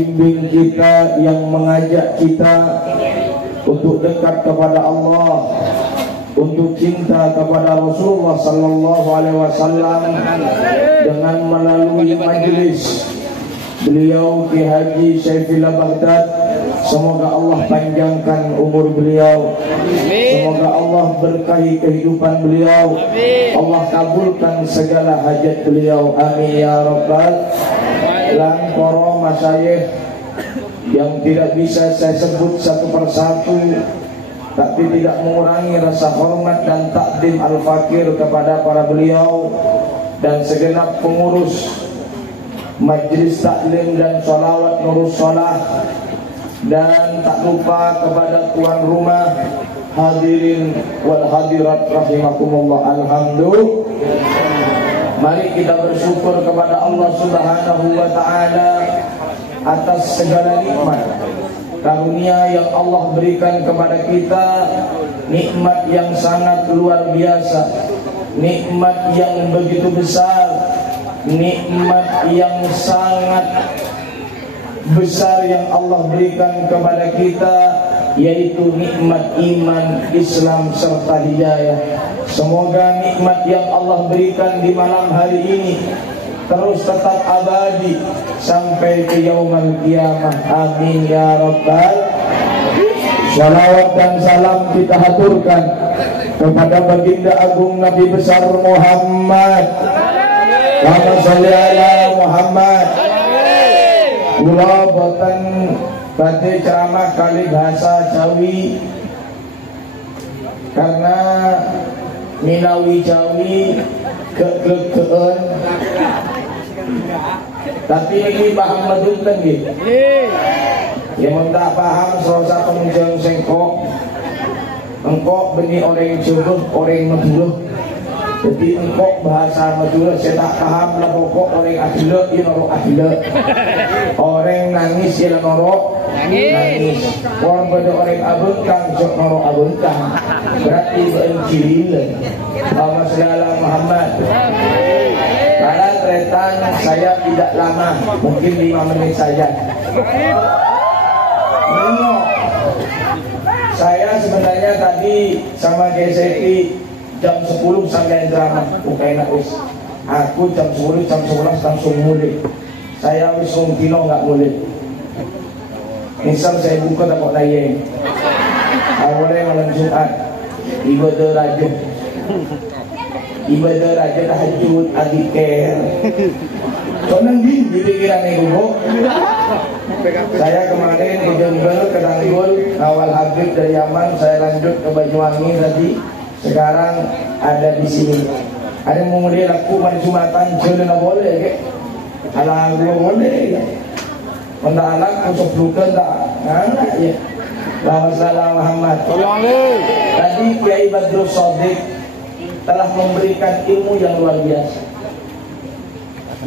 Bimbing kita, yang mengajak kita untuk dekat kepada Allah, untuk cinta kepada Rasulullah sallallahu alaihi wasallam dengan melalui majelis beliau Ki Haji Syaifillah Baghdad. Semoga Allah panjangkan umur beliau, semoga Allah berkahi kehidupan beliau, Allah kabulkan segala hajat beliau, amin ya rabbal. Dan para masyayikh yang tidak bisa saya sebut satu persatu, tapi tidak mengurangi rasa hormat dan takdim al-fakir kepada para beliau dan segenap pengurus Majlis Taklim dan Sholawat Nurus Sholah, dan tak lupa kepada tuan rumah, hadirin wal hadirat rahimakumullah. Alhamdulillah. Mari kita bersyukur kepada Allah Subhanahu wa ta'ala atas segala nikmat karunia yang Allah berikan kepada kita, nikmat yang sangat luar biasa, nikmat yang begitu besar, nikmat yang sangat besar yang Allah berikan kepada kita, yaitu nikmat iman, Islam serta hidayah. Semoga nikmat yang Allah berikan di malam hari ini terus tetap abadi sampai ke yaumul qiyamah, amin ya rabbal. Salawat dan salam kita haturkan kepada baginda agung Nabi besar Muhammad. Allahumma sholli ala Muhammad. Kula boten badhe ceramah kali bahasa Jawi karena Minawi Jawi kegegeen, tapi ini paham medunten gitu. Ya mun tak paham selasa penunjang sengkok engkok benih orang jodoh orang Madura. Jadi engkok bahasa Madura saya tak paham lah, pokok orang adila ya norok adila, orang nangis ya norok nangis, orang pada orang abengkang jok norok abengkang, berarti berencilin. Allahumma sholli ala Muhammad. Para tretan saya tidak lama, mungkin 5 menit saja. Saya sebenarnya tadi sama GSP jam 10 sampai drama, bukan wis. Aku jam 10 jam 11 langsung mulai. Saya wis tino nggak mulai. Misal saya buka tak kok nayeng. Awalnya malam Jumat ibadah raja. Ibadah raja tahajud adiker. Soalnya di pikiran ibu. Saya kemarin ke Jember, ke Tanggul, awal Habib dari Yaman, saya lanjut ke Banyuwangi tadi. Sekarang ada di sini. Ada yang mau ngeliat aku pada Jumatan jalan boleh ke? Alah gua boleh ya. Benda alat untuk bukan tak. Nah ya. Allahumma Muhammad. Tadi Kiai Badrul Shadiq telah memberikan ilmu yang luar biasa.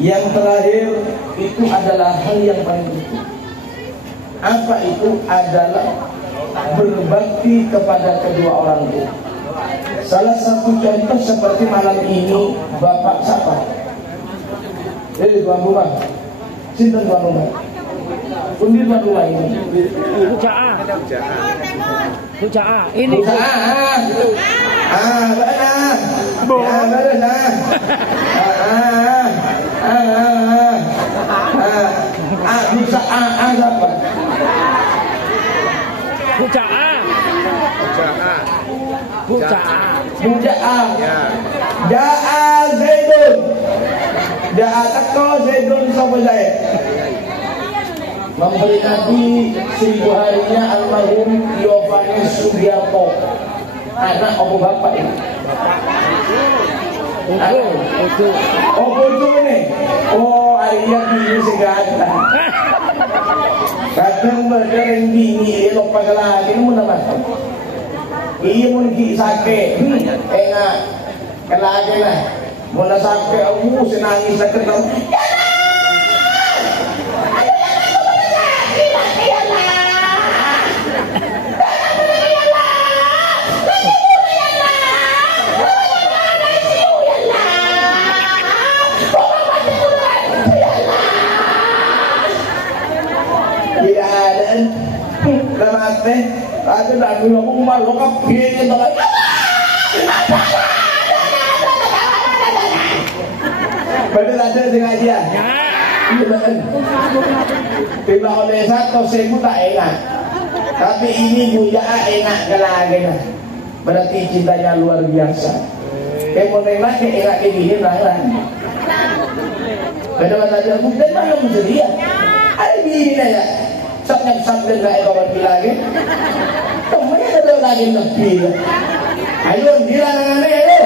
Yang terakhir itu adalah hal yang paling penting. Apa itu? Adalah berbakti kepada kedua orang tua. Salah satu contoh seperti malam ini, Bapak siapa? Tuan rumah. Sinten tuan rumah? Undi tuan rumah ini. Bujaa. Ini. Bujaa. Benar. Ya benar. Bujaa apa? Bujaa. Ja'a Zaidun. Ja'a teko Zaidun sapa Zaid. Memperingati 1000 harinya almarhum Yohanes Sugiarto. Anak apa bapak ini? Oh bojo nih. Oh ayah ini segala. Kadang berdering bini lupa lagi mun apa? Iya mun ki sake. Enggak. Kelage lah. Mun sake aku senangis ketemu. Tidak ada. Kenapa? Aku dah bilang aku malu kapien yang tak. Betul ada sengaja. Tiba oleh satu sebu tak enak. Tapi ini buja enak lagi. Berarti cintanya luar biasa. Kemudian lagi enak ini lah. Betul ada bukan mana bersedia. Ada ini aja. Sabnya nggak kawan lagi. Temennya ada lagi lebih. Ayo bilang ayo.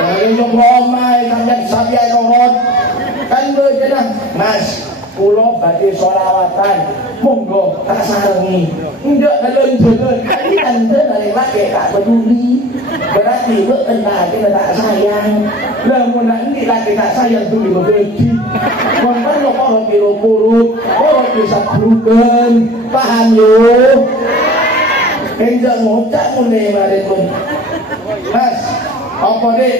Ayo ngomai sampai sabya korot. Kan berjenah Mas pulau bagi solawatan monggo tak sarangi enggak jalan-jalan kali anda dari laki tak peduli berarti laki tak sayang lah mau nanti laki tak sayang tuh dibegaji konten lo korot biru-purut korot bisa berubah paham yuk enggak ngocak mulai kemarin pun Mas apa deh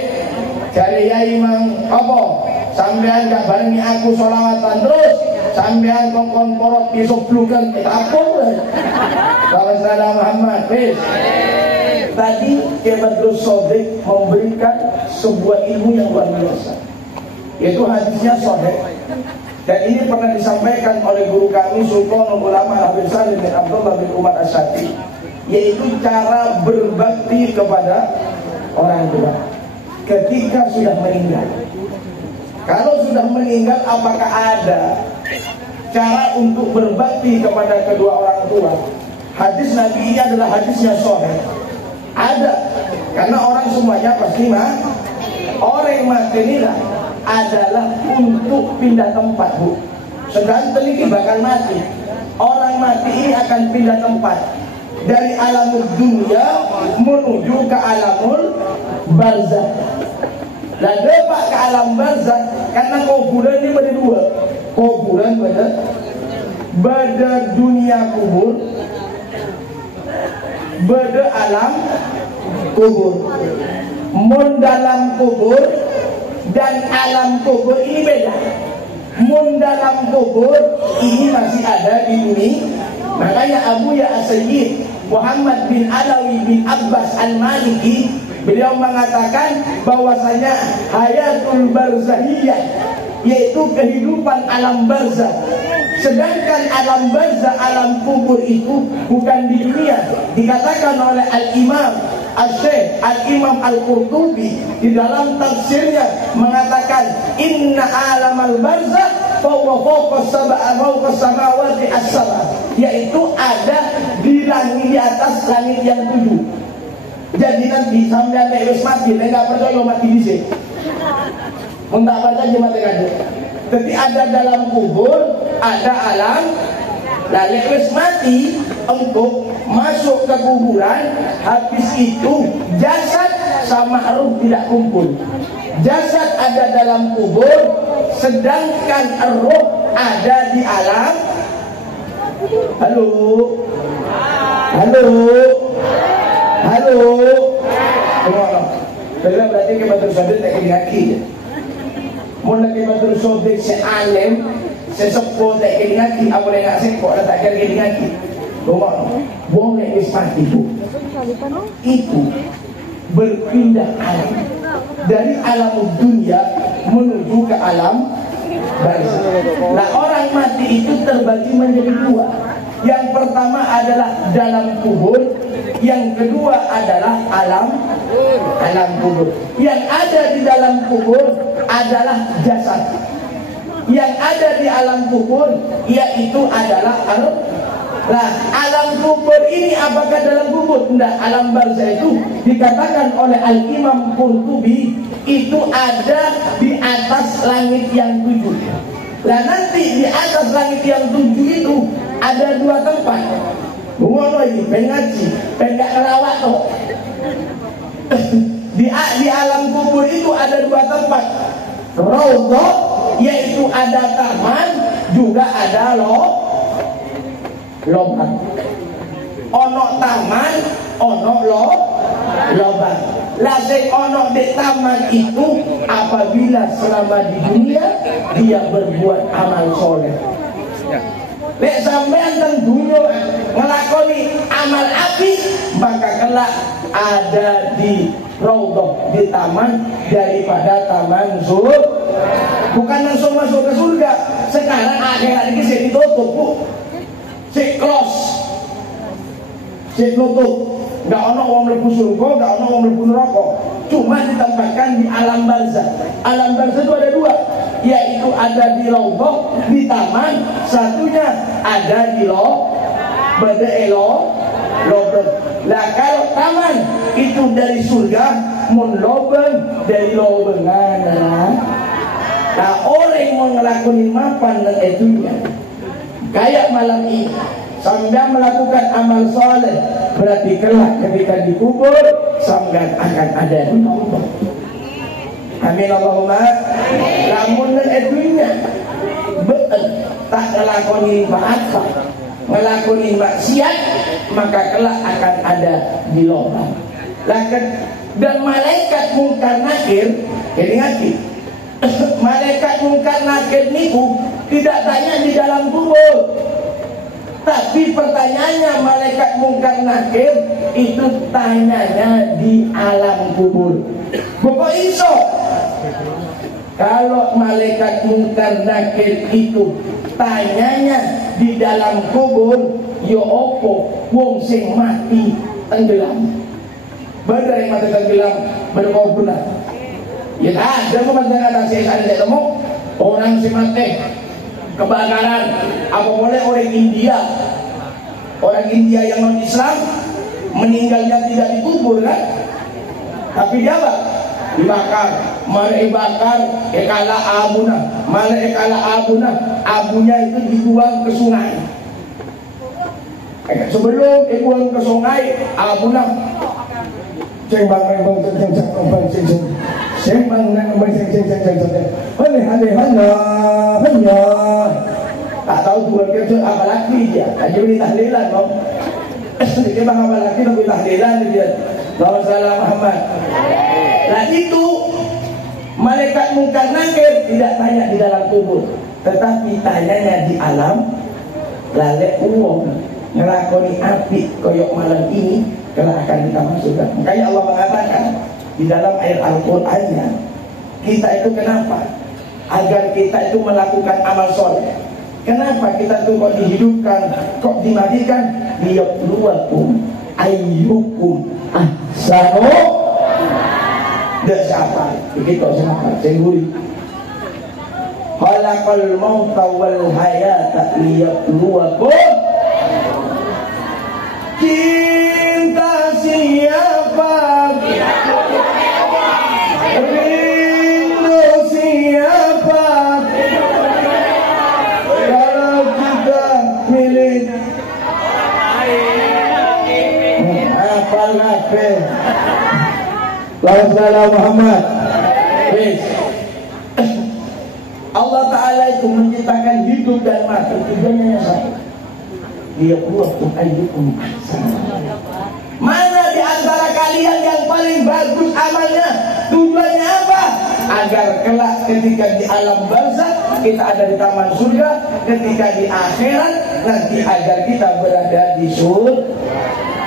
cari yai mang apa sampean gak barengi aku sholawatan terus sampean kongkong porot disoplukan apa Rasulullah Muhammad tadi Kemadrus Sodik memberikan sebuah ilmu yang luar biasa yaitu hadisnya sahih dan ini pernah disampaikan oleh guru kami Sultan Ulama Habib Salim bin Abdullah bin Umar Asyati yaitu cara berbakti kepada orang tua ketika sudah meninggal. Kalau sudah meninggal apakah ada cara untuk berbakti kepada kedua orang tua? Hadis Nabi ini adalah hadisnya sahih. Ada. Karena orang semuanya pasti orang yang mati ini adalah untuk pindah tempat, Bu. Sedang teliti bakal mati. Orang mati ini akan pindah tempat dari alamul dunia menuju ke alamul barzakh. Lah depak ke alam barzakh karena kuburan ini ada dua. Kuburan pada dunia kubur, pada alam kubur. Mun dalam kubur dan alam kubur ini beda. Mun dalam kubur ini masih ada di dunia. Makanya Abu Ya As-Sayyid Muhammad bin Alawi bin Abbas Al-Maliki beliau mengatakan bahwasanya hayatul barzahiyah yaitu kehidupan alam barzakh. Sedangkan alam barzakh, alam kubur itu bukan di dunia. Dikatakan oleh Al-Imam Al-Syekh Al-Imam Al-Qurtubi di dalam tafsirnya mengatakan inna alamal barzakh fawqa samawati as-sab'a, yaitu ada di langit di atas langit yang 7. Jadi nanti sampai wis mati, enggak percaya mati di sini. Mentak baca aja mati kan. Jadi ada dalam kubur, ada alam. Lalu wis mati untuk masuk ke kuburan, habis itu jasad sama ruh tidak kumpul. Jasad ada dalam kubur, sedangkan ruh ada di alam. Halo, halo, halo. Kalau berarti kita terus ada tak lagi. Mula kita terus ada sealim, sesepuh tak lagi. Apa yang nak sepuh ada tak lagi. Boleh ismati itu berpindah alam dari alam dunia menuju ke alam barzakh. Nah, orang mati itu terbagi menjadi dua. Yang pertama adalah dalam kubur, yang kedua adalah alam kubur. Yang ada di dalam kubur adalah jasad. Yang ada di alam kubur yaitu adalah Nah, alam kubur ini apakah dalam kubur? Tidak, alam barzakh itu dikatakan oleh Al-Imam Qurtubi itu ada di atas langit yang 7. Nah, nanti di atas langit yang 7 itu ada 2 tempat. Ngono iki pengaji, penggak ngelawak toh. Di alam kubur itu ada 2 tempat. Raudhah, yaitu ada taman, juga ada lobang. Ono taman, ono lobang. Lah sing ono di taman itu apabila selama di dunia dia berbuat amal soleh. Lek sampean teng dunya ngelakoni amal apik, maka kelak ada di raudhah, di taman daripada taman surga. Bukan langsung masuk ke surga. Sekarang akhirat ini saya ditutup, Bu. Si close. Si tutup. Enggak ono wong mlebu surga, enggak ono wong mlebu neraka. Cuma ditempatkan di alam barzah. Alam barzah itu ada dua, yaitu ada di raudhah, di taman, satunya ada di lobeng. Lah kalau taman itu dari surga, mun lobeng dari lobengan. Nah, orang mau ngelakuin mapan dan itunya kayak malam ini sambil melakukan amal soleh, berarti kelak ketika dikubur sambil akan ada di Allah. Amin Allahumma. Namun dan itunya tak ngelakuin apa, ngelakuin maksiat, maka kelak akan ada di lubang. Dan malaikat mungkar nakir, ingat, malaikat mungkar nakir niku tidak tanya di dalam kubur, tapi pertanyaannya malaikat mungkar nakir itu tanyanya di alam kubur. Pokok iso kalau malaikat mungkar nakir itu tanyanya di dalam kubur, yo opo wong sing mati tenggelam. Bener yang mati tenggelam berkobuna. Ya ada pemandangan nasi ada temu orang si mati kebakaran. Apa boleh orang India yang non Islam meninggalnya tidak dikubur kan? Tapi dia apa? Dibakar. Mana dibakar? Ekala abuna. Mana ekala abuna? Abunya itu dibuang ke sungai. Sebelum dibuang ke sungai, abuna sembang hanya tak tahu buat kerja apa lagi dia aja beri tahlilan dong. Sedikit bang apa lagi lebih tahlilan dia. Allahumma shalli ala Muhammad. Nah itu malaikat mungkar nakir tidak tanya di dalam kubur, tetapi tanyanya di alam lalek uang ngelakoni api koyok malam ini kelak akan kita masukkan. Makanya Allah mengatakan di dalam ayat Al-Qur'annya, kita itu kenapa? Agar kita itu melakukan amal soleh. Kenapa kita itu kok dihidupkan, kok dimatikan? Liyabluwakum ayyukum ahsanu. Dak siapa? Begitu siapa? Cengguri. Khalaqal mauta wal hayata liyabluwakum. Cinta siapa? Rindu siapa? Kalau kita milik apa lagi? Allahumma Muhammad. Allah Ta'ala itu menciptakan hidup dan mati, tujuannya satu. Dia buatkan ayyukum ahsan. Mana di antara kalian yang paling bagus amalnya? Tujuannya apa? Agar kelak ketika di alam barzakh kita ada di taman surga, ketika di akhirat nanti agar kita berada di surga.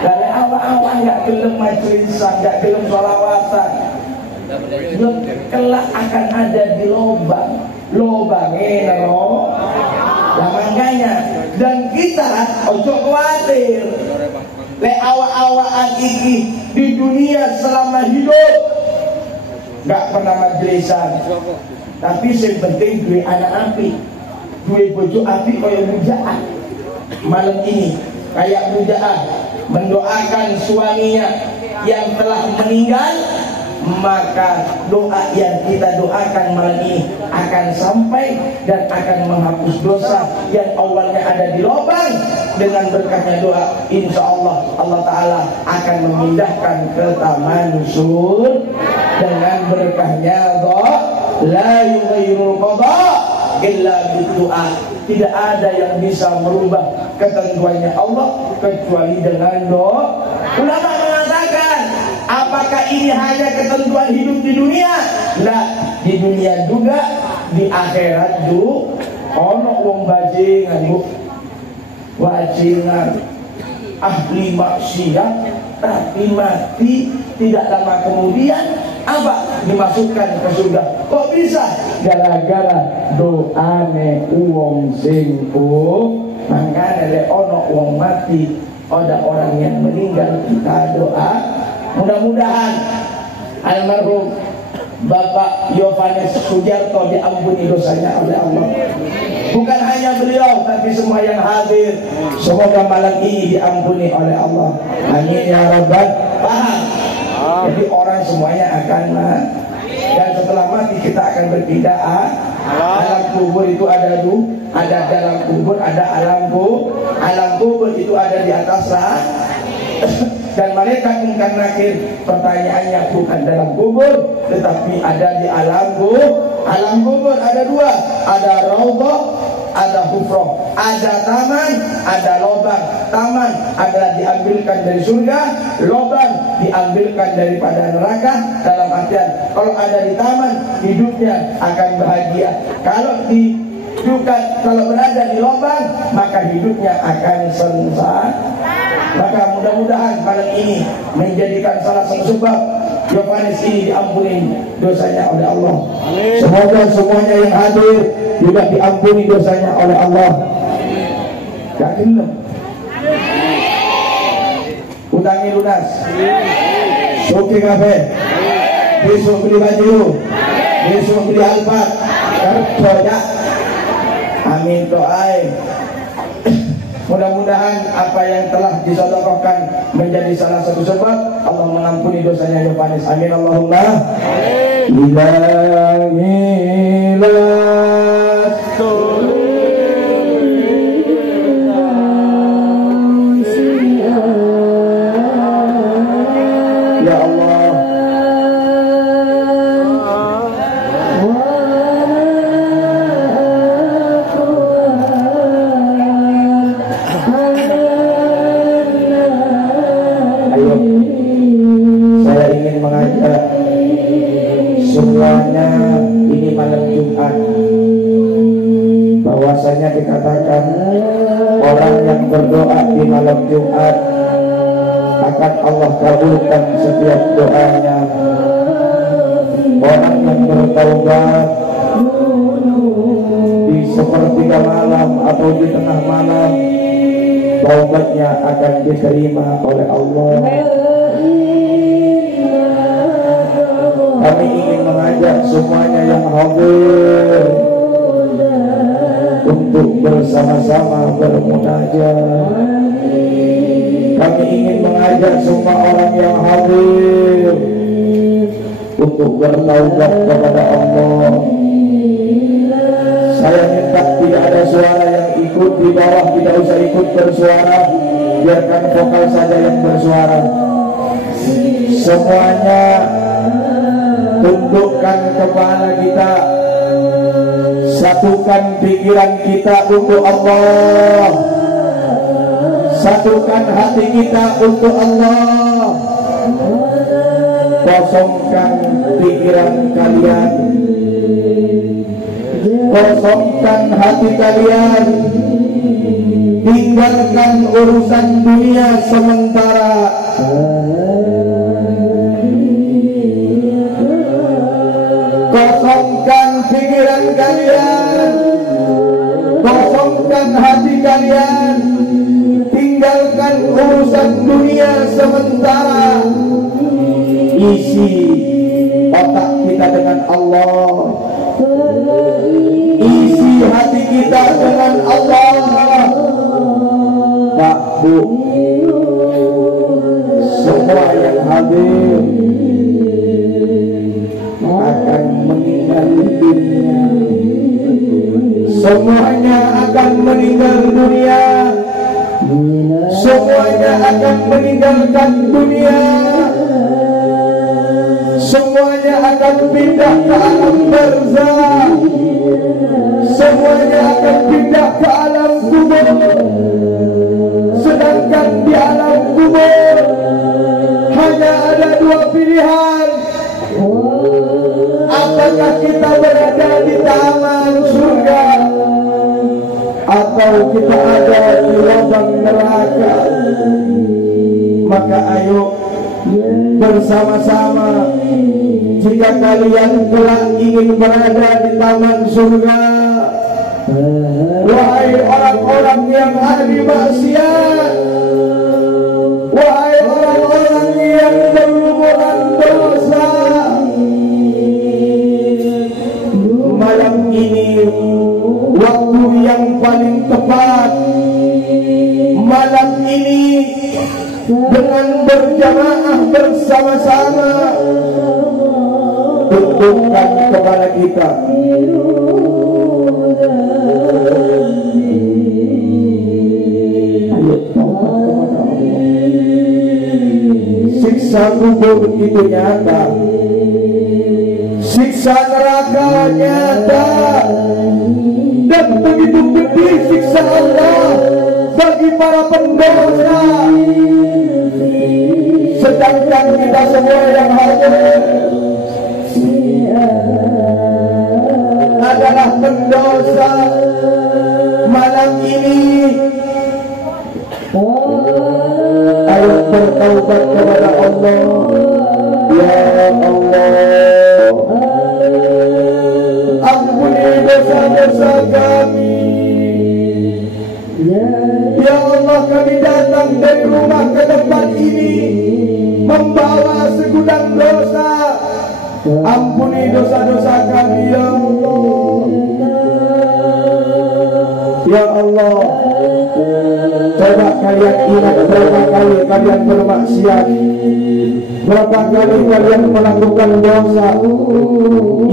Dari awal-awal nggak gelem majlisan, nggak gelem sholawatan, kelak akan ada di lubangnya loh. Nah makanya, dan kita ojo khawatir le awak-awakan iki di dunia selama hidup nggak pernah majlisan, tapi yang penting duwe anak api, duwe bojo api kaya Mujaah malam ini, kayak Mujaah mendoakan suaminya yang telah meninggal, maka doa yang kita doakan malam ini akan sampai dan akan menghapus dosa yang awalnya ada di lubang. Dengan berkahnya doa, insya Allah Allah Ta'ala akan memindahkan ke taman surga. Dengan berkahnya doa, la yughayyirul qada illa bidu'a. Tidak ada yang bisa merubah ketentuannya Allah kecuali dengan doa. Ulama mengatakan, apakah ini hanya ketentuan hidup di dunia? Lah, di dunia juga, di akhirat juga. Ono wong bajingan, Bu. wajingan, ahli maksiat, tapi mati tidak lama kemudian apa? Dimasukkan ke surga. Kok bisa? Gara-gara doane uwong sing mangkane lek ono wong mati, ada orang yang meninggal, kita doa mudah-mudahan almarhum Bapak Yohanes Sujarto diampuni dosanya oleh Allah. Bukan hanya beliau, tapi semua yang hadir, semoga malam ini diampuni oleh Allah. Amin ya rabbal alamin. Jadi orang semuanya akan dan setelah mati kita akan berpindah. Alam kubur itu ada dalam kubur, ada alam kubur itu ada di atas lah. Dan malaikat mungkar nakir pertanyaannya bukan dalam kubur, tetapi ada di alam kubur. Alam kubur ada dua, ada raudhah, ada hufrah, ada taman, ada lobang. Taman adalah diambilkan dari surga, lobang diambilkan daripada neraka. Dalam artian kalau ada di taman hidupnya akan bahagia, kalau berada di lobang maka hidupnya akan sengsara. Maka mudah-mudahan malam ini menjadikan salah satu sebab Yohanes ini diampuni dosanya oleh Allah. Semoga semuanya yang hadir juga diampuni dosanya oleh Allah. Gak gelem utangi lunas, suki kafe, besok beli baju, besok beli alpat, kerja. Amin doai. Mudah-mudahan apa yang telah disedekahkan menjadi salah satu sebab Allah mengampuni dosanya Yohanes. Amin Allahumma. Ya Allah. Semuanya ini malam Jumat, bahwasanya dikatakan orang yang berdoa di malam Jumat akan Allah kabulkan setiap doanya. Orang yang bertaubat di sepertiga malam atau di tengah malam, taubatnya akan diterima oleh Allah. Kami ingin mengajak semuanya yang hadir untuk bersama-sama bermunajat. Kami ingin mengajak semua orang yang hadir untuk bertaubat kepada Allah. Saya minta tidak ada suara yang ikut di bawah, tidak usah ikut bersuara, biarkan vokal saja yang bersuara. Semuanya tundukkan kepala kita, satukan pikiran kita untuk Allah, satukan hati kita untuk Allah, kosongkan pikiran kalian, kosongkan hati kalian, tinggalkan urusan dunia sementara. Kosongkan pikiran kalian, kosongkan hati kalian, tinggalkan urusan dunia sementara. Isi otak kita dengan Allah, isi hati kita dengan Allah. Pak, Bu, semua yang hadir akan meninggal dunia. Semuanya akan meninggal dunia. Semuanya akan meninggalkan dunia. Semuanya akan pindah ke alam barzah. Semuanya akan pindah ke alam kubur. Sedangkan di alam kubur hanya ada dua pilihan. Apakah kita berada di taman surga atau kita ada di lobang lubang neraka. Maka ayo bersama-sama, jika kalian kelak ingin berada di taman surga, wahai orang-orang yang ahli maksiat, wahai orang-orang yang berlumuran dosa, malam ini waktu yang paling tepat. Malam ini dengan berjamaah bersama-sama tunjukkan kepada kita siksa kubur itu nyata, siksa neraka nyata, dan begitu pedih siksa Allah bagi para pendosa. Sedangkan kita semua yang hadir adalah pendosa. Malam ini ayo bertaubat kepada Allah. Ya Allah, ampuni dosa-dosa kami. Ya Allah, kami datang dari rumah ke tempat ini membawa segudang dosa. Ampuni dosa-dosa kami ya Allah. Ya Allah, coba kalian ingat berapa kali kalian bermaksiat, berapa kali kalian melakukan dosa.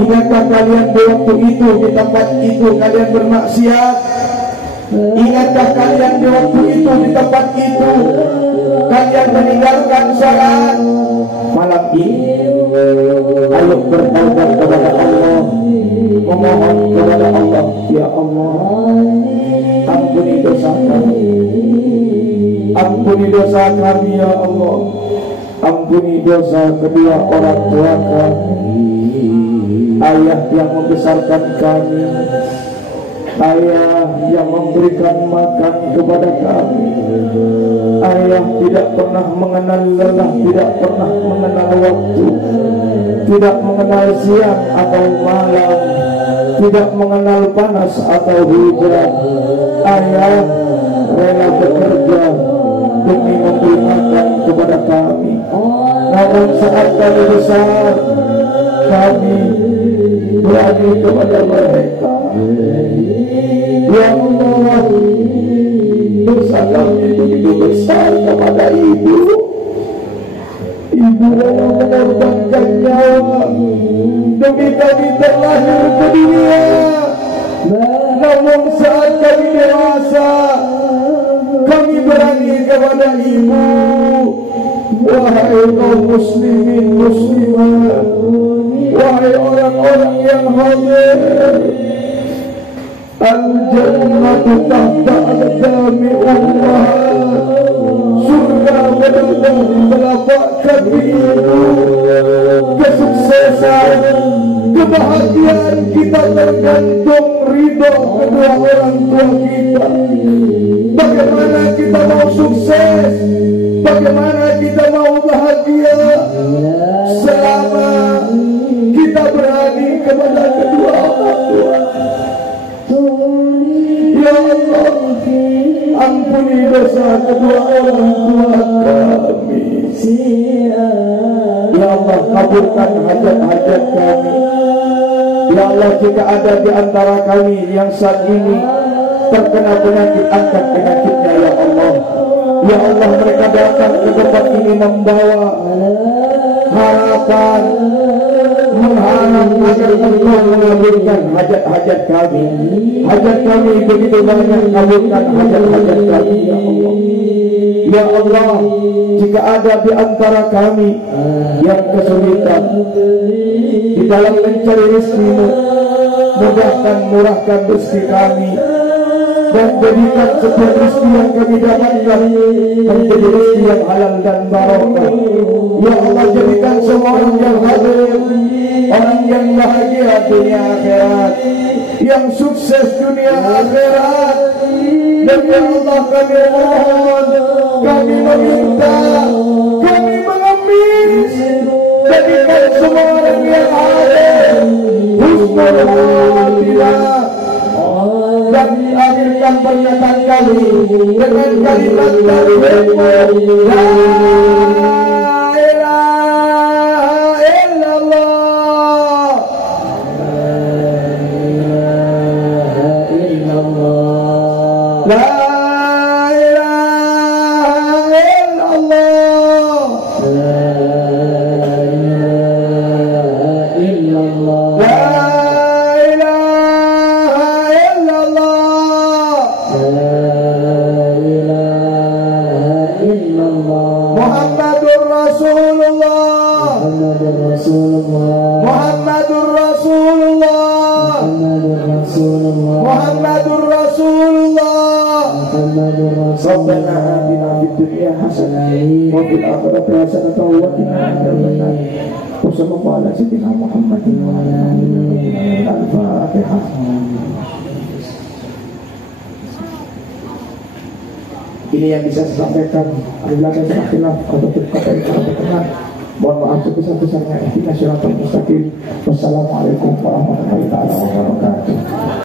Ingatkah kalian di waktu itu, di tempat itu kalian bermaksiat? Ingatkah kalian di waktu itu, di tempat itu kalian meninggalkan salat? Malam ini ayo bertaubat kepada Allah, memohon kepada Allah. Ya Allah, ampuni dosa kami, ampuni dosa kami ya Allah. Ampuni dosa kedua orang tua kami, ayah yang membesarkan kami, ayah yang memberikan makan kepada kami, ayah tidak pernah mengenal lelah, tidak pernah mengenal waktu, tidak mengenal siang atau malam, tidak mengenal panas atau hujan. Ayah rela bekerja demi memberi makan kepada kami. Namun saat kami besar, kami berani kepada mereka. Ya Allah, dosa kami begitu besar kepada ibu. Ibu yang mengorbankan nyawa demi kami terlahir ke dunia. Namun saat kami dewasa, kami berani kepada ibu. Wahai kaum muslimin muslimat, wahai orang-orang yang hadir, al-jannatu tahta aqdami ummahat. Surga berada di telapak kaki ibu. Kesuksesan, kebahagiaan kita tergantung ridho kedua orang tua kita. Bagaimana kita mau sukses, bagaimana kita mau bahagia selama kita berani kepada kedua orang tua. Ya Allah, ampuni dosa kedua orang tua kami. Ya Allah, kabulkan hajat-hajat kami. Ya Allah, jika ada di antara kami yang saat ini terkena penyakit, angkat penyakitnya ya Allah. Ya Allah, mereka datang ke tempat ini membawa harapan, mengharap agar Engkau mengabulkan hajat-hajat kami. Hajat kami begitu banyak, kabulkan hajat-hajat kami ya Allah. Ya Allah, jika ada di antara kami yang kesulitan di dalam mencari rezeki-Mu, mudahkan, murahkan rezeki kami, dan jadikan setiap rezeki yang kami dapatkan menjadi rezeki yang halal dan barokah. Ya Allah, jadikan semua orang yang hadir orang yang bahagia dunia akhirat, yang sukses dunia akhirat. Dan ya Allah kami mohon, kami meminta, kami mengemis, jadikan semua orang yang ada husnul khotimah. Dan akhirkan pernyataan kami dengan kalimat tauhid la ilaha illallah, la ilaha illallah, Muhammadur Rasulullah, Muhammadur Rasulullah, Muhammadur Rasulullah. Rabbana atina fid dunya hasanah wa fil akhirati hasanah wa qina adzabannar. Sallallahu ala sayyidina Muhammadin wa ala alihi al-Fatihah. Ini yang bisa saya sampaikan. Apabila ada salah khilaf atau kata yang berkenan, mohon maaf sebesar-besarnya. Ihdinas siratal mustaqim. Wassalamualaikum warahmatullahi wabarakatuh.